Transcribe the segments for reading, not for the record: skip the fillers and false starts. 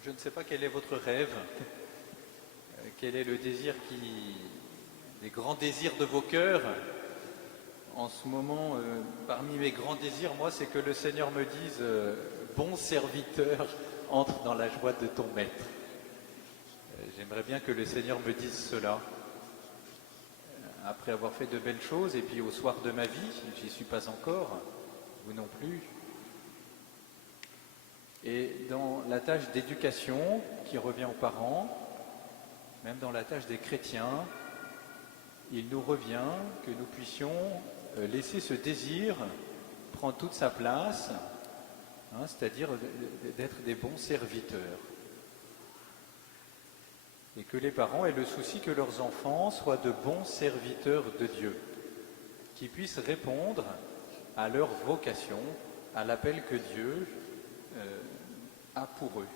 Je ne sais pas quel est votre rêve, quel est le désir les grands désirs de vos cœurs. En ce moment, parmi mes grands désirs, moi, c'est que le Seigneur me dise bon serviteur, entre dans la joie de ton maître. J'aimerais bien que le Seigneur me dise cela. Après avoir fait de belles choses, et puis au soir de ma vie, j'y suis pas encore, vous non plus. Et dans la tâche d'éducation qui revient aux parents, même dans la tâche des chrétiens, il nous revient que nous puissions laisser ce désir prendre toute sa place, c'est-à-dire d'être des bons serviteurs. Et que les parents aient le souci que leurs enfants soient de bons serviteurs de Dieu, qui puissent répondre à leur vocation, à l'appel que Dieu a pour eux.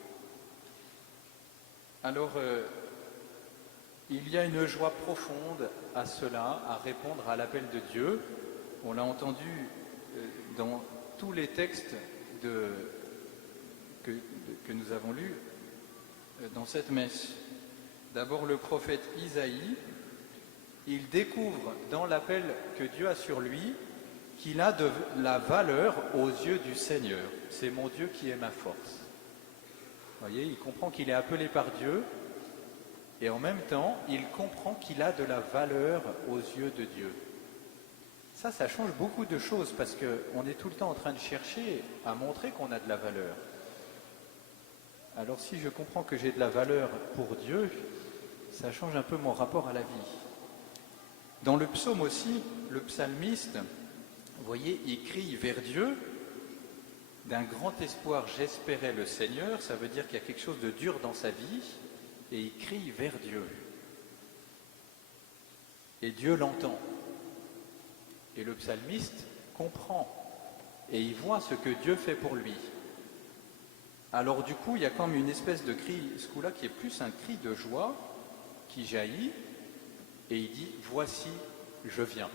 Alors, il y a une joie profonde à cela, à répondre à l'appel de Dieu. On l'a entendu dans tous les textes que nous avons lus dans cette messe. D'abord, le prophète Isaïe, il découvre dans l'appel que Dieu a sur lui qu'il a de la valeur aux yeux du Seigneur. C'est mon Dieu qui est ma force. Vous voyez, il comprend qu'il est appelé par Dieu et en même temps, il comprend qu'il a de la valeur aux yeux de Dieu. Ça change beaucoup de choses parce qu'on est tout le temps en train de chercher à montrer qu'on a de la valeur. Alors si je comprends que j'ai de la valeur pour Dieu, ça change un peu mon rapport à la vie. Dans le psaume aussi, le psalmiste, vous voyez, il crie vers Dieu. D'un grand espoir, j'espérais le Seigneur. Ça veut dire qu'il y a quelque chose de dur dans sa vie et il crie vers Dieu. Et Dieu l'entend. Et le psalmiste comprend et il voit ce que Dieu fait pour lui. Alors du coup, il y a comme une espèce de cri, ce coup-là, qui est plus un cri de joie qui jaillit et il dit « Voici, je viens ».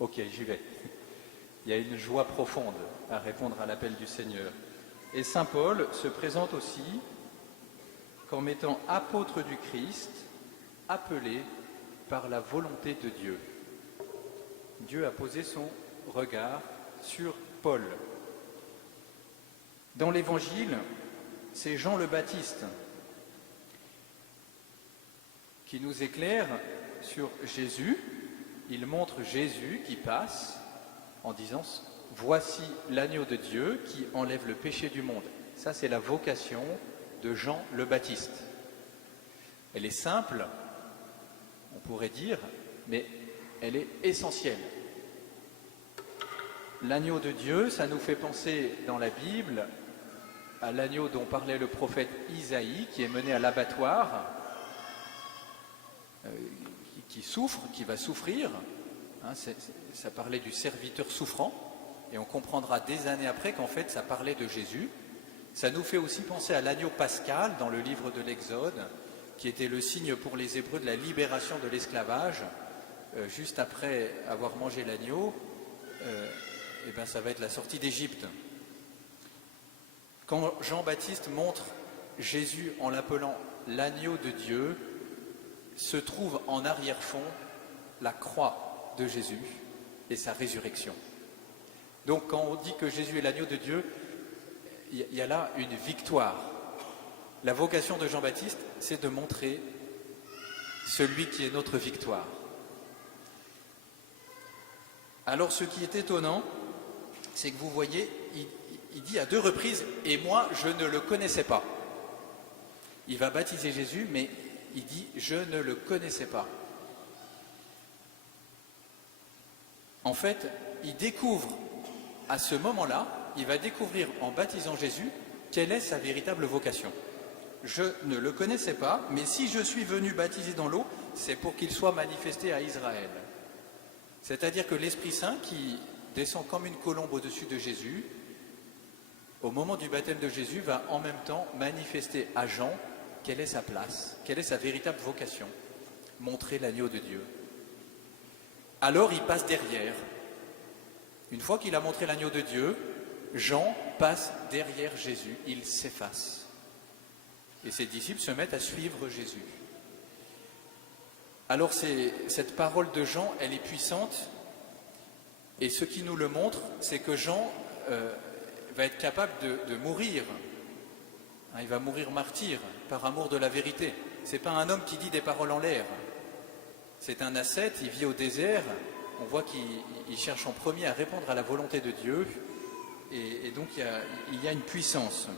Ok, j'y vais. Il y a une joie profonde à répondre à l'appel du Seigneur. Et saint Paul se présente aussi comme étant apôtre du Christ, appelé par la volonté de Dieu. Dieu a posé son regard sur Paul. Dans l'Évangile, c'est Jean le Baptiste qui nous éclaire sur Jésus. Il montre Jésus qui passe en disant « Voici l'agneau de Dieu qui enlève le péché du monde ». Ça, c'est la vocation de Jean le Baptiste. Elle est simple, on pourrait dire, mais elle est essentielle. L'agneau de Dieu, ça nous fait penser dans la Bible à l'agneau dont parlait le prophète Isaïe, qui est mené à l'abattoir, qui souffre, qui va souffrir. Ça parlait du serviteur souffrant, et on comprendra des années après qu'en fait ça parlait de Jésus. Ça nous fait aussi penser à l'agneau pascal dans le livre de l'Exode, qui était le signe pour les Hébreux de la libération de l'esclavage. Juste après avoir mangé l'agneau, ça va être la sortie d'Égypte. Quand Jean-Baptiste montre Jésus en l'appelant l'agneau de Dieu, se trouve en arrière-fond la croix de Jésus et sa résurrection. Donc quand on dit que Jésus est l'agneau de Dieu, il y a là une victoire. La vocation de Jean-Baptiste, c'est de montrer celui qui est notre victoire. Alors ce qui est étonnant, c'est que vous voyez, il dit à 2 reprises « et moi, je ne le connaissais pas ». Il va baptiser Jésus, mais il dit « je ne le connaissais pas ». En fait, il découvre à ce moment-là, il va découvrir en baptisant Jésus quelle est sa véritable vocation. Je ne le connaissais pas, mais si je suis venu baptiser dans l'eau, c'est pour qu'il soit manifesté à Israël. C'est-à-dire que l'Esprit Saint qui descend comme une colombe au-dessus de Jésus, au moment du baptême de Jésus, va en même temps manifester à Jean quelle est sa place, quelle est sa véritable vocation, montrer l'agneau de Dieu. Alors il passe derrière. Une fois qu'il a montré l'agneau de Dieu, Jean passe derrière Jésus, il s'efface. Et ses disciples se mettent à suivre Jésus. Alors cette parole de Jean, elle est puissante. Et ce qui nous le montre, c'est que Jean va être capable de mourir. Il va mourir martyr par amour de la vérité. Ce n'est pas un homme qui dit des paroles en l'air. C'est un ascète, il vit au désert. On voit qu'il cherche en premier à répondre à la volonté de Dieu. Et donc il y a une puissance.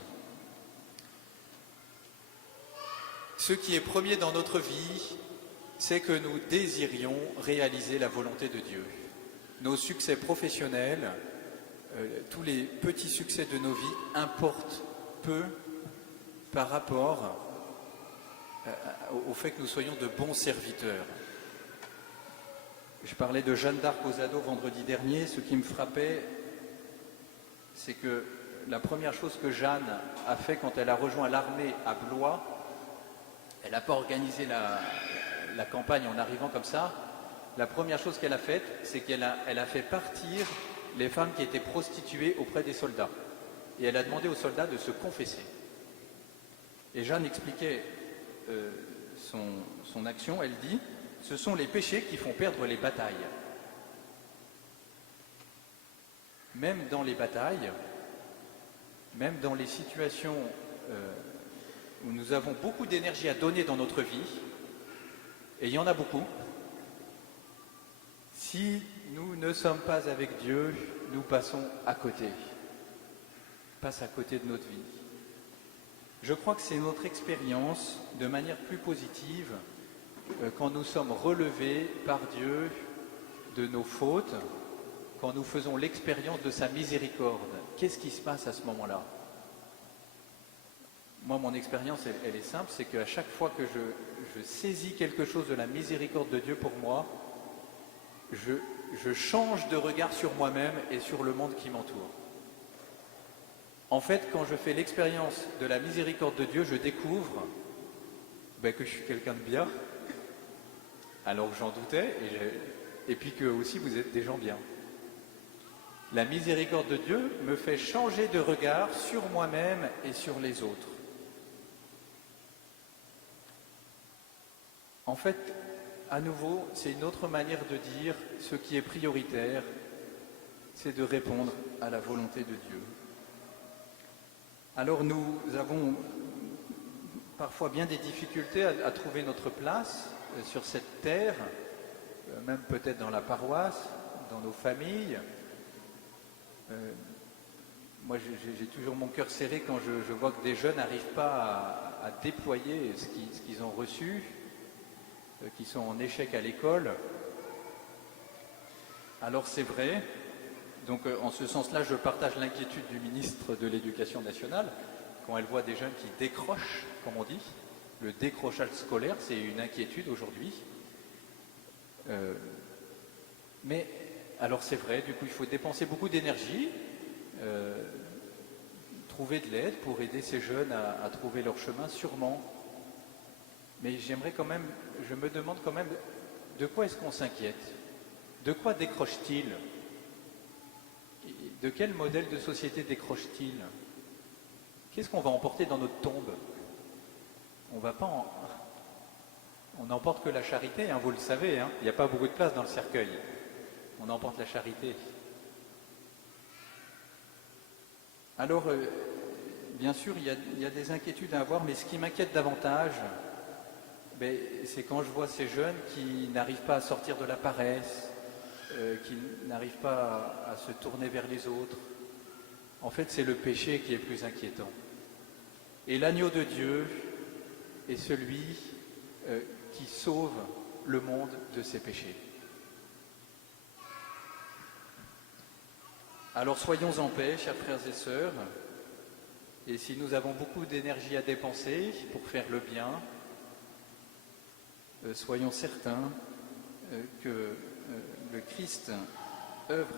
Ce qui est premier dans notre vie, c'est que nous désirions réaliser la volonté de Dieu. Nos succès professionnels, tous les petits succès de nos vies importent peu par rapport au fait que nous soyons de bons serviteurs. Je parlais de Jeanne d'Arc aux ados vendredi dernier. Ce qui me frappait, c'est que la première chose que Jeanne a fait quand elle a rejoint l'armée à Blois, elle n'a pas organisé la campagne en arrivant comme ça. La première chose qu'elle a faite, c'est qu'elle a fait partir les femmes qui étaient prostituées auprès des soldats. Et elle a demandé aux soldats de se confesser. Et Jeanne expliquait son action, elle dit « Ce sont les péchés qui font perdre les batailles. » Même dans les batailles, même dans les situations où nous avons beaucoup d'énergie à donner dans notre vie, et il y en a beaucoup, si nous ne sommes pas avec Dieu, nous passons à côté. Passe à côté de notre vie. Je crois que c'est notre expérience, de manière plus positive, quand nous sommes relevés par Dieu de nos fautes, quand nous faisons l'expérience de sa miséricorde. Qu'est-ce qui se passe à ce moment-là? Moi, mon expérience, elle est simple, c'est qu'à chaque fois que je saisis quelque chose de la miséricorde de Dieu pour moi, je change de regard sur moi-même et sur le monde qui m'entoure. En fait, quand je fais l'expérience de la miséricorde de Dieu, je découvre que je suis quelqu'un de bien, alors que j'en doutais, et puis que aussi vous êtes des gens bien. La miséricorde de Dieu me fait changer de regard sur moi-même et sur les autres. En fait, à nouveau, c'est une autre manière de dire ce qui est prioritaire, c'est de répondre à la volonté de Dieu. Alors nous avons parfois bien des difficultés à trouver notre place sur cette terre, même peut-être dans la paroisse, dans nos familles. Moi, j'ai toujours mon cœur serré quand je vois que des jeunes n'arrivent pas à déployer ce qu'ils ont reçu, qui sont en échec à l'école. Alors c'est vrai, donc en ce sens-là, je partage l'inquiétude du ministre de l'Éducation nationale, quand elle voit des jeunes qui décrochent, comme on dit. Le décrochage scolaire, c'est une inquiétude aujourd'hui. Mais alors c'est vrai, du coup il faut dépenser beaucoup d'énergie, trouver de l'aide pour aider ces jeunes à trouver leur chemin, sûrement. Mais j'aimerais quand même, je me demande quand même, de quoi est-ce qu'on s'inquiète? De quoi décroche-t-il? De quel modèle de société décroche-t-il? Qu'est-ce qu'on va emporter dans notre tombe? On va pas on n'emporte que la charité, vous le savez, il n'y a pas beaucoup de place dans le cercueil. On emporte la charité. Alors, bien sûr, il y a des inquiétudes à avoir, mais ce qui m'inquiète davantage, c'est quand je vois ces jeunes qui n'arrivent pas à sortir de la paresse, qui n'arrivent pas à se tourner vers les autres. En fait, c'est le péché qui est plus inquiétant. Et l'agneau de Dieu est celui qui sauve le monde de ses péchés. Alors soyons en paix, chers frères et sœurs, et si nous avons beaucoup d'énergie à dépenser pour faire le bien, soyons certains que le Christ œuvre